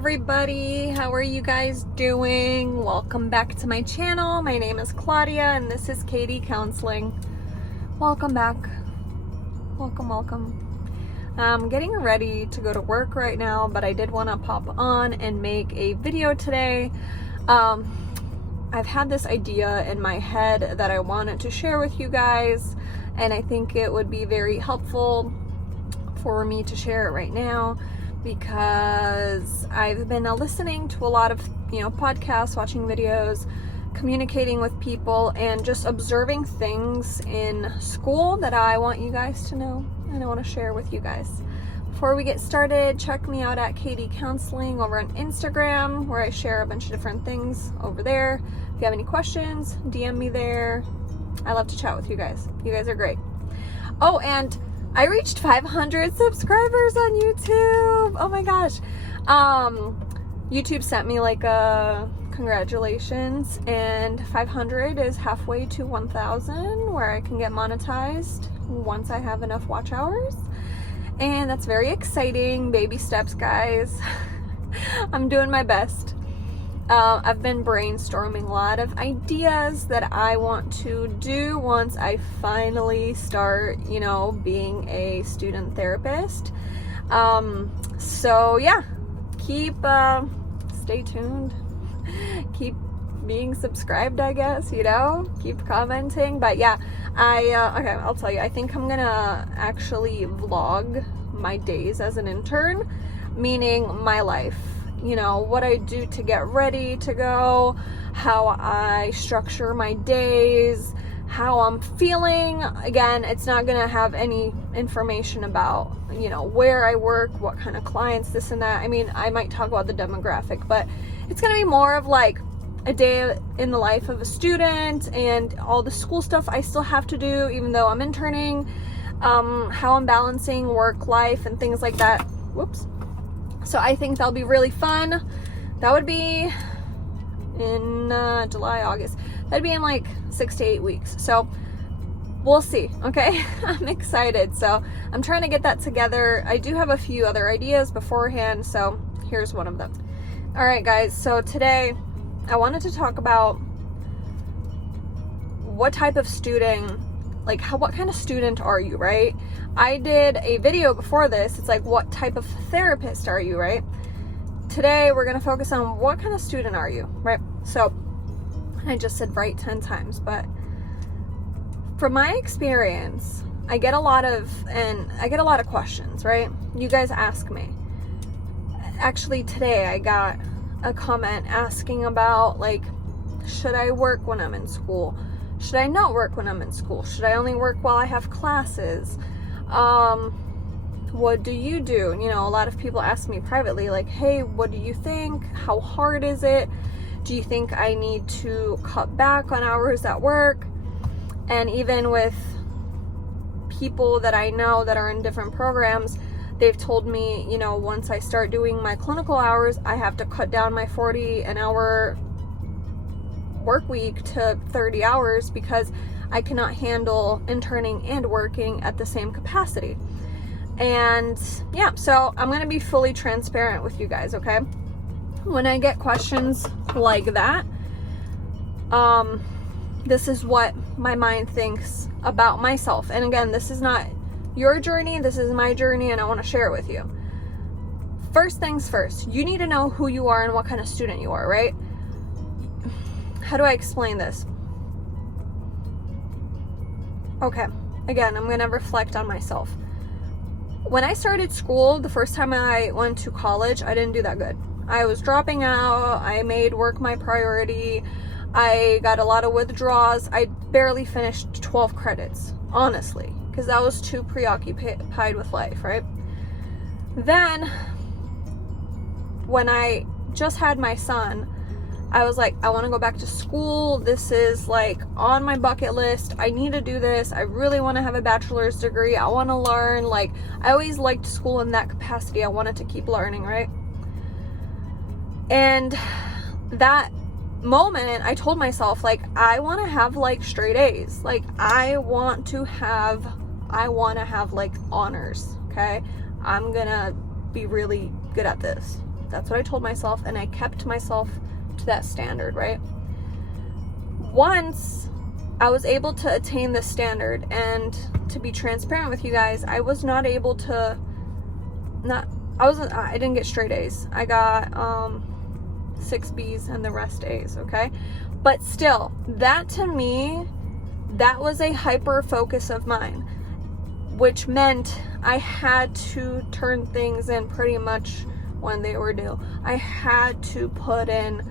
everybody, how are you guys doing? Welcome back to my channel. My name is Claudia and this is Katie Counseling. Welcome back. Welcome. I'm getting ready to go to work right now, but I did want to pop on and make a video today. I've had this idea in my head that I wanted to share with you guys, and I think it would be very helpful for me to share it right now, because I've been listening to a lot of, podcasts, watching videos, communicating with people, and just observing things in school that I want you guys to know and I want to share with you guys. Before we get started, check me out at Katie Counseling over on Instagram, where I share a bunch of different things over there. If you have any questions, DM me there. I love to chat with you guys. You guys are great. Oh, and I reached 500 subscribers on YouTube. Oh my gosh. YouTube sent me like a congratulations, and 500 is halfway to 1,000, where I can get monetized once I have enough watch hours. And that's very exciting. Baby steps, guys. I'm doing my best. I've been brainstorming a lot of ideas that I want to do once I finally start, being a student therapist. So yeah, stay tuned. Keep being subscribed, I guess, keep commenting. But yeah, okay, I'll tell you, I think I'm gonna actually vlog my days as an intern, meaning my life. What I do to get ready to go, how I structure my days, how I'm feeling. Again, it's not going to have any information about, where I work, what kind of clients, this and that. I mean, I might talk about the demographic, but it's going to be more of like a day in the life of a student and all the school stuff I still have to do, even though I'm interning, how I'm balancing work life and things like that. Whoops. So I think that'll be really fun. That would be in July, August. That'd be in like 6 to 8 weeks. So we'll see, okay? I'm excited. So I'm trying to get that together. I do have a few other ideas beforehand, so here's one of them. All right, guys. So today I wanted to talk about what type of student, what kind of student are you, right? I did a video before this. It's like, what type of therapist are you, right? Today, we're going to focus on what kind of student are you, right? So, I just said right 10 times, but from my experience, I get a lot of questions, right? You guys ask me. Actually, today, I got a comment asking about, should I work when I'm in school? Should I not work when I'm in school? Should I only work while I have classes? What do you do? A lot of people ask me privately, hey, what do you think? How hard is it? Do you think I need to cut back on hours at work? And even with people that I know that are in different programs, they've told me, once I start doing my clinical hours, I have to cut down my 40 an hour work week to 30 hours because I cannot handle interning and working at the same capacity. And yeah, so I'm going to be fully transparent with you guys, okay? When I get questions like that, this is what my mind thinks about myself. And again, this is not your journey, this is my journey, and I want to share it with you. First things first, you need to know who you are and what kind of student you are, right? How do I explain this? Okay, again, I'm going to reflect on myself. When I started school, the first time I went to college, I didn't do that good. I was dropping out. I made work my priority. I got a lot of withdrawals. I barely finished 12 credits, honestly, because I was too preoccupied with life, right? Then, when I just had my son, I was like, I want to go back to school. This is on my bucket list. I need to do this. I really want to have a bachelor's degree. I want to learn. I always liked school in that capacity. I wanted to keep learning, right? And that moment, I told myself, I want to have straight A's. I want to have honors, okay? I'm gonna be really good at this. That's what I told myself, and I kept myself to that standard, right? Once I was able to attain this standard, and to be transparent with you guys, I was not able to, I didn't get straight A's. I got 6 B's and the rest A's, okay? But still, that to me, that was a hyper focus of mine, which meant I had to turn things in pretty much when they were due. I had to put in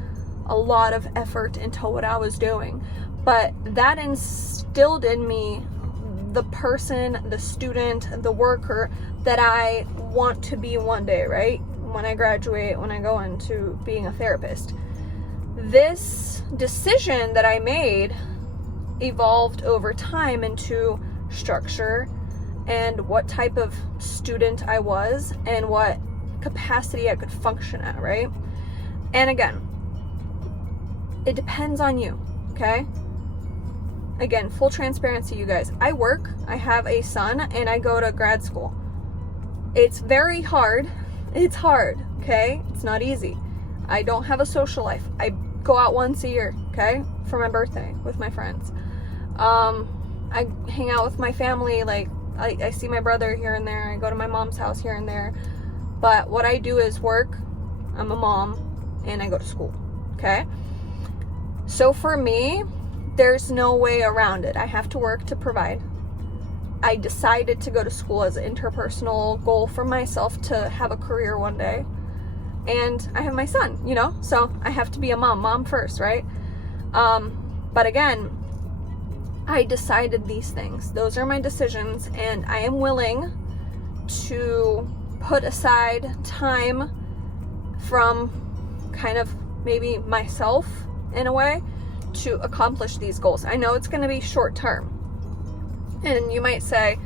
a lot of effort into what I was doing. But that instilled in me the person, the student, the worker that I want to be one day, right? When I graduate, when I go into being a therapist. This decision that I made evolved over time into structure and what type of student I was and what capacity I could function at, right? And again, it depends on you, okay? Again, full transparency, you guys. I work, I have a son, and I go to grad school. It's very hard. It's hard, okay? It's not easy. I don't have a social life. I go out once a year, okay? For my birthday with my friends. I hang out with my family, like, I see my brother here and there. I go to my mom's house here and there. But what I do is work, I'm a mom, and I go to school, okay? So for me, there's no way around it. I have to work to provide. I decided to go to school as an interpersonal goal for myself to have a career one day. And I have my son, you know? So I have to be a mom first, right? But again, I decided these things. Those are my decisions, and I am willing to put aside time from kind of maybe myself in a way to accomplish these goals. I know it's going to be short term. And you might say,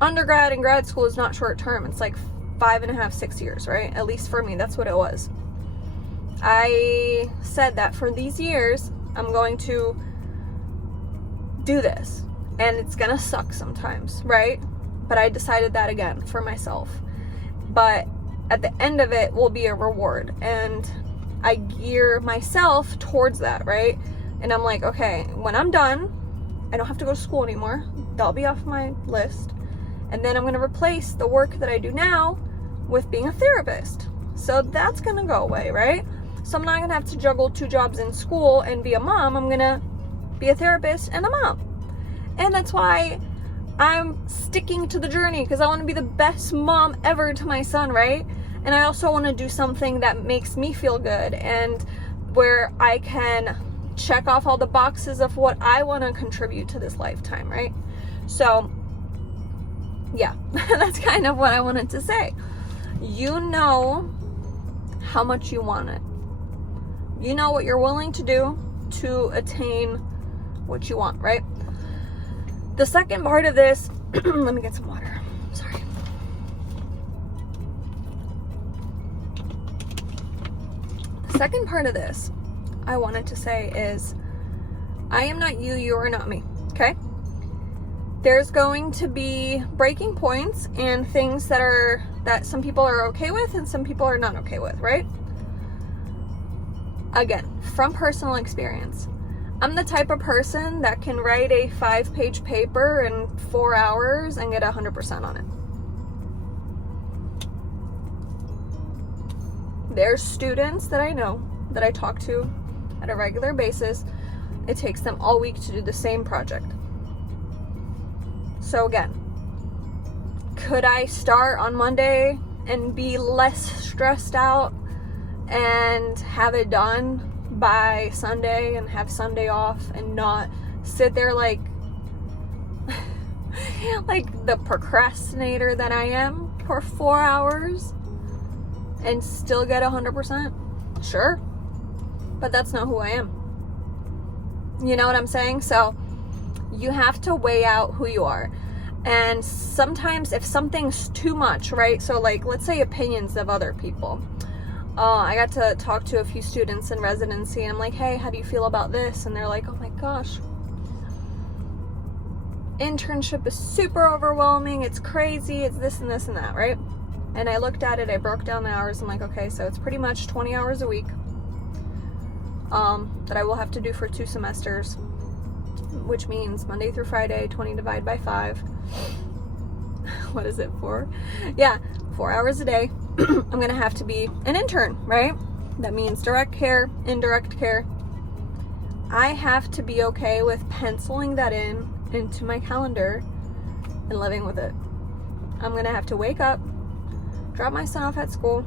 undergrad and grad school is not short term. It's like 5.5, 6 years, right? At least for me, that's what it was. I said that for these years, I'm going to do this. And it's going to suck sometimes, right? But I decided that again for myself. But at the end of it will be a reward. And I gear myself towards that, right? And I'm like, okay, when I'm done, I don't have to go to school anymore. That'll be off my list. And then I'm going to replace the work that I do now with being a therapist. So that's going to go away, right? So I'm not going to have to juggle 2 jobs in school and be a mom. I'm going to be a therapist and a mom. And that's why I'm sticking to the journey, because I want to be the best mom ever to my son, right? And I also want to do something that makes me feel good and where I can check off all the boxes of what I want to contribute to this lifetime, right? So, yeah, that's kind of what I wanted to say. You know how much you want it. You know what you're willing to do to attain what you want, right? The second part of this, let me get some water. Sorry. The second part of this I wanted to say is, I am not you, you are not me, okay? There's going to be breaking points and things that some people are okay with and some people are not okay with, right? Again, from personal experience, I'm the type of person that can write a 5-page paper in 4 hours and get 100% on it. There's students that I know, that I talk to at a regular basis, it takes them all week to do the same project. So again, could I start on Monday and be less stressed out and have it done by Sunday and have Sunday off and not sit there like the procrastinator that I am for 4 hours and still get 100%? Sure. But that's not who I am. You know what I'm saying? So you have to weigh out who you are. And sometimes if something's too much, right? So like, let's say opinions of other people. I got to talk to a few students in residency and I'm like, hey, how do you feel about this? And they're like, oh my gosh, internship is super overwhelming. It's crazy. It's this and this and that, right? And I looked at it, I broke down the hours. I'm like, okay, so it's pretty much 20 hours a week that I will have to do for 2 semesters, which means Monday through Friday, 20 divided by 5. What is it, 4? Yeah, 4 hours a day. I'm going to have to be an intern, right? That means direct care, indirect care. I have to be okay with penciling that into my calendar and living with it. I'm going to have to wake up, drop my son off at school,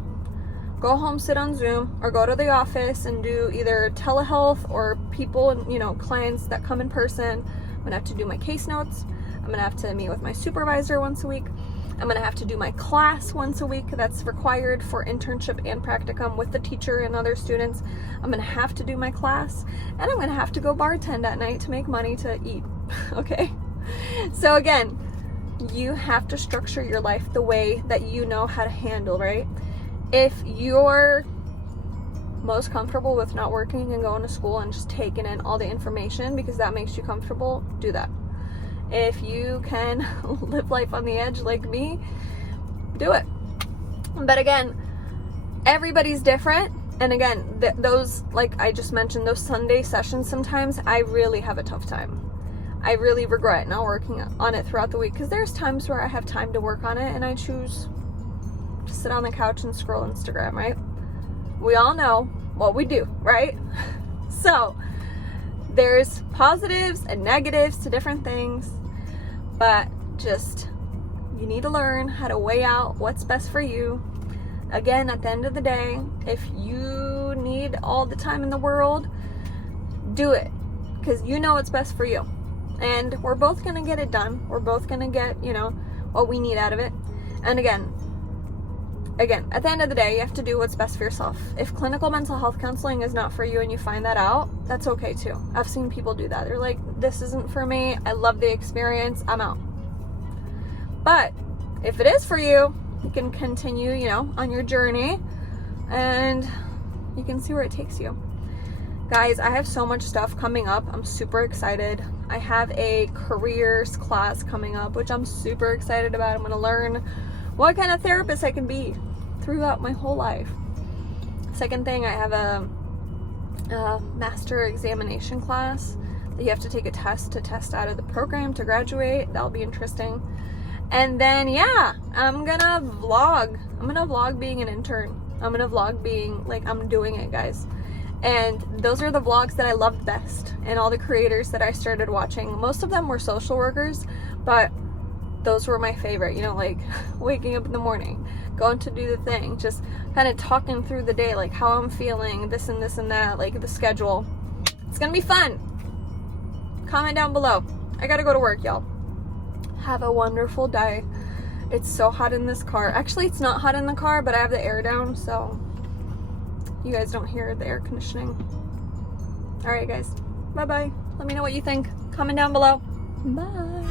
go home, sit on Zoom, or go to the office and do either telehealth or people, you know, clients that come in person. I'm going to have to do my case notes. I'm going to have to meet with my supervisor once a week. I'm going to have to do my class once a week that's required for internship and practicum with the teacher and other students. I'm going to have to do my class, and I'm going to have to go bartend at night to make money to eat. Okay? So again, you have to structure your life the way that you know how to handle, right? If you're most comfortable with not working and going to school and just taking in all the information because that makes you comfortable, do that. If you can live life on the edge like me, do it. But again, everybody's different. And again, those, like I just mentioned, those Sunday sessions, sometimes I really have a tough time. I really regret not working on it throughout the week, because there's times where I have time to work on it and I choose to sit on the couch and scroll Instagram, right? We all know what we do, right? So there's positives and negatives to different things, but just, you need to learn how to weigh out what's best for you. Again, at the end of the day, if you need all the time in the world, do it, because you know what's best for you. And we're both going to get it done. We're both going to get, you know, what we need out of it. And again, at the end of the day, you have to do what's best for yourself. If clinical mental health counseling is not for you and you find that out, that's okay too. I've seen people do that. They're like, this isn't for me. I love the experience. I'm out. But if it is for you, you can continue, you know, on your journey and you can see where it takes you. Guys, I have so much stuff coming up. I'm super excited. I have a careers class coming up, which I'm super excited about. I'm going to learn what kind of therapist I can be throughout my whole life. Second thing, I have a master examination class that you have to take a test to test out of the program to graduate. That'll be interesting. And then, yeah, I'm going to vlog. I'm going to vlog being an intern. I'm going to vlog being, like, I'm doing it, guys. And those are the vlogs that I loved best, and all the creators that I started watching. Most of them were social workers, but those were my favorite, you know, like waking up in the morning, going to do the thing, just kind of talking through the day, like how I'm feeling, this and this and that, like the schedule. It's gonna be fun. Comment down below. I gotta go to work, y'all. Have a wonderful day. It's so hot in this car. Actually, it's not hot in the car, but I have the air down, so you guys don't hear the air conditioning. All right, guys. Bye-bye. Let me know what you think. Comment down below. Bye.